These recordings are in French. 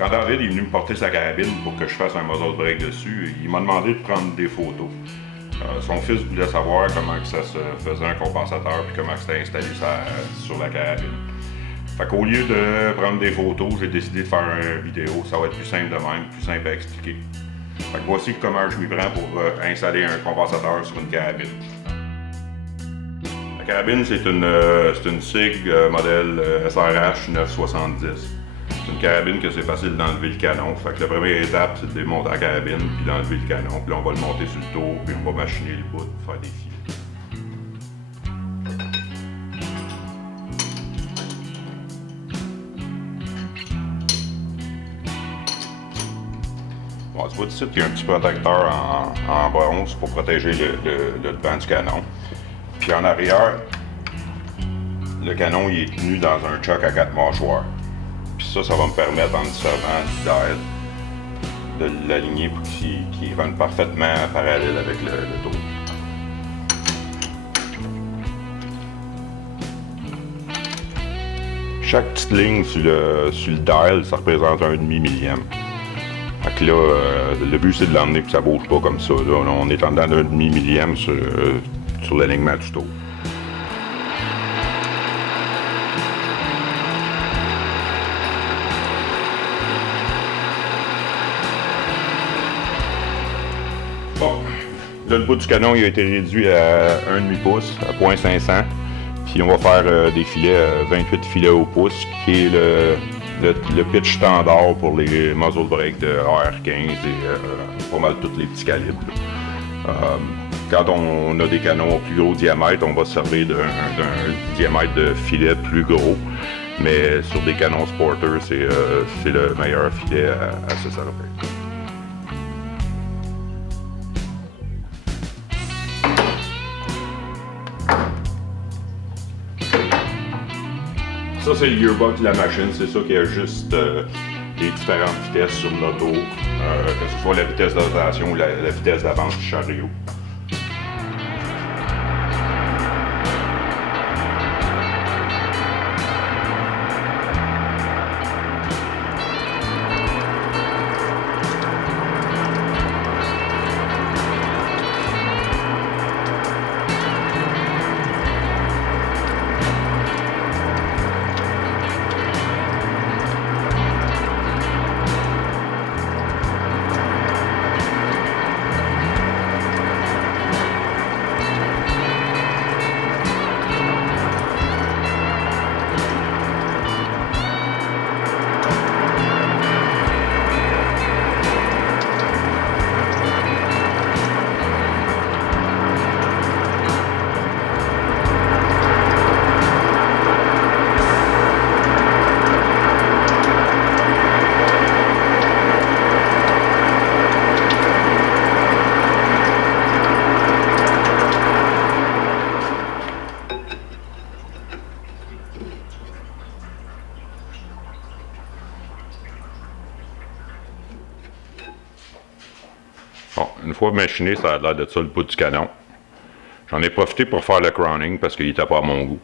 Quand David est venu me porter sa carabine pour que je fasse un muzzle brake dessus, il m'a demandé de prendre des photos. Son fils voulait savoir comment que ça se faisait un compensateur puis comment c'était installé sur la carabine. Fait qu'au lieu de prendre des photos, j'ai décidé de faire une vidéo. Ça va être plus simple de même, plus simple à expliquer. Fait que voici comment je m'y prends pour installer un compensateur sur une carabine. La carabine, c'est une SIG modèle SRH 970. C'est une carabine que c'est facile d'enlever le canon. Fait que la première étape, c'est de démonter la carabine, puis d'enlever le canon. Puis là, on va le monter sur le tour, puis on va machiner le bout pour faire des filets. Bon, tu vois ici qu'il y a un petit protecteur en bronze pour protéger le devant du canon. Puis en arrière, le canon il est tenu dans un choc à 4 mâchoires. Puis ça va me permettre, en me servant du dial, de l'aligner pour qu'il rende parfaitement parallèle avec le tour. Chaque petite ligne sur le dial, ça représente un demi-millième. Fait que là, le but c'est de l'emmener que ça bouge pas comme ça. Là, on est en dedans d'un demi-millième sur l'alignement du tour. Bon, là le bout du canon il a été réduit à 1,5 pouce, à 0.500. Puis on va faire des filets, 28 filets au pouce, qui est le pitch standard pour les muzzle brake de AR-15 et pas mal tous les petits calibres. Quand on a des canons au plus gros diamètre, on va se servir d'un diamètre de filet plus gros. Mais sur des canons sporters, c'est le meilleur filet à se servir. Ça, c'est le gearbox de la machine, c'est ça qui ajuste les différentes vitesses sur l'auto, que ce soit la vitesse de rotation ou la vitesse d'avance du chariot. Bon, une fois machiné, ça a l'air de ça le bout du canon. J'en ai profité pour faire le crowning parce qu'il était pas à mon goût.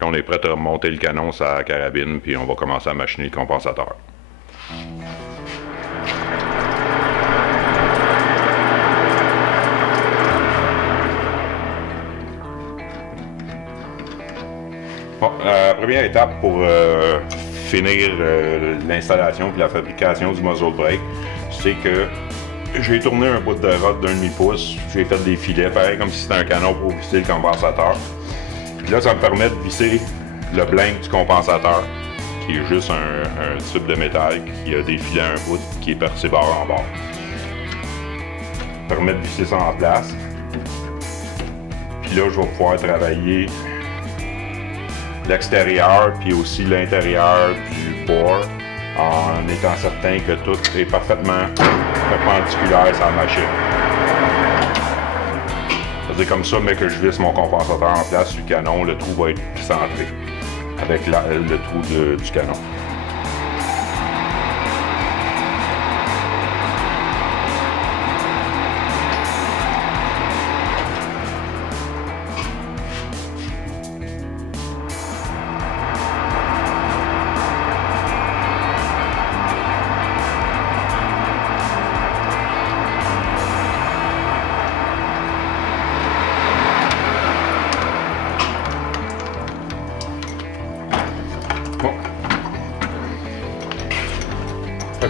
Là, on est prêt à remonter le canon sur la carabine, puis on va commencer à machiner le compensateur. Bon, la première étape pour finir l'installation et la fabrication du muzzle brake, c'est que j'ai tourné un bout de rod d'1,5 pouce, j'ai fait des filets, pareil comme si c'était un canon pour visser le compensateur. Puis là, ça me permet de visser le blank du compensateur, qui est juste un tube de métal qui a des filets à un bout, qui est percé bord en bord. Ça permet de visser ça en place. Puis là, je vais pouvoir travailler l'extérieur, puis aussi l'intérieur du bore, en étant certain que tout est parfaitement perpendiculaire sur la machine. C'est comme ça, mais que je visse mon compensateur en place sur le canon, le trou va être centré avec le trou du canon.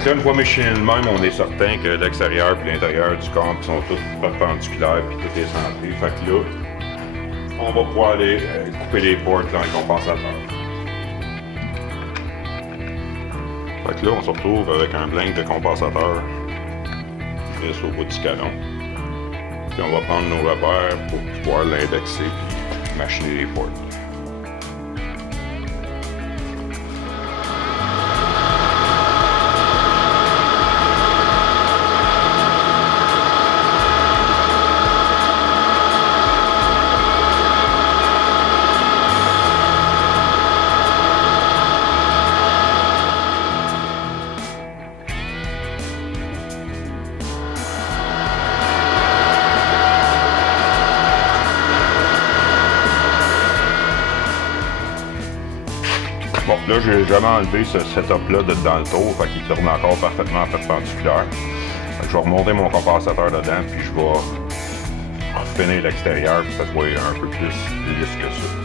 Fait que là, une fois machiné de même, on est certain que l'extérieur et l'intérieur du corps sont tous perpendiculaires puis tout est centré. Fait que là, on va pouvoir aller couper les portes dans le compensateur. Fait que là, on se retrouve avec un blingue de compensateur qui reste au bout du canon. Puis on va prendre nos repères pour pouvoir l'indexer et machiner les portes. Bon, là, j'ai jamais enlevé ce setup-là dans le tour, fait qu'il tourne encore parfaitement perpendiculaire. Fait que je vais remonter mon compensateur dedans, puis je vais finir l'extérieur, pour que ça soit un peu plus lisse que ça.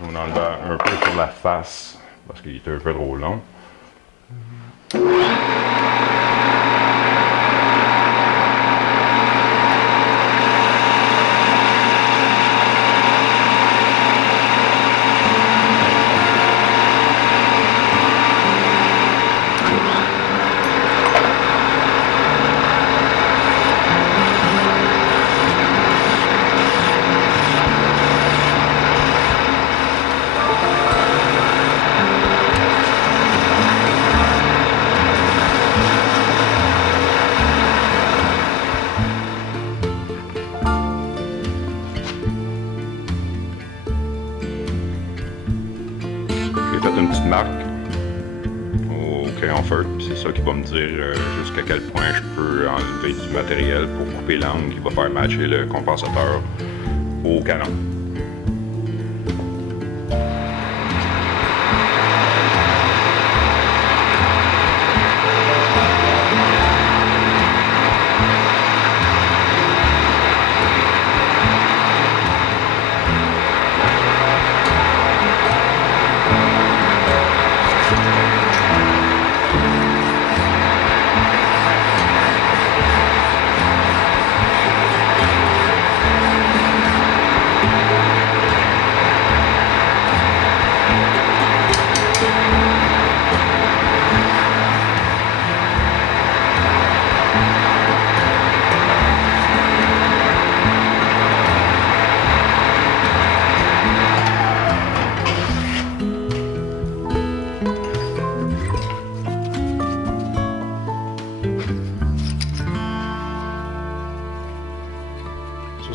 Je vais en enlever un peu sur la face parce qu'il était un peu trop long. J'ai fait une petite marque au crayon feutre, c'est ça qui va me dire jusqu'à quel point je peux enlever du matériel pour couper l'angle qui va faire matcher le compensateur au canon.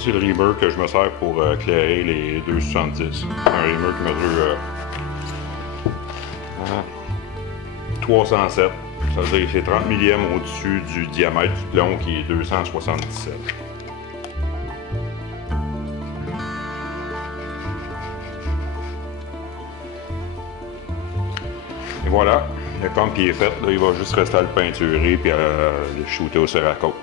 C'est le reamer que je me sers pour éclairer les 270. Un reamer qui mesure 307. Ça veut dire que c'est 30 millièmes au-dessus du diamètre du plomb qui est 277. Et voilà, le camp qui est fait, là, il va juste rester à le peinturer et à le shooter au Cerakote.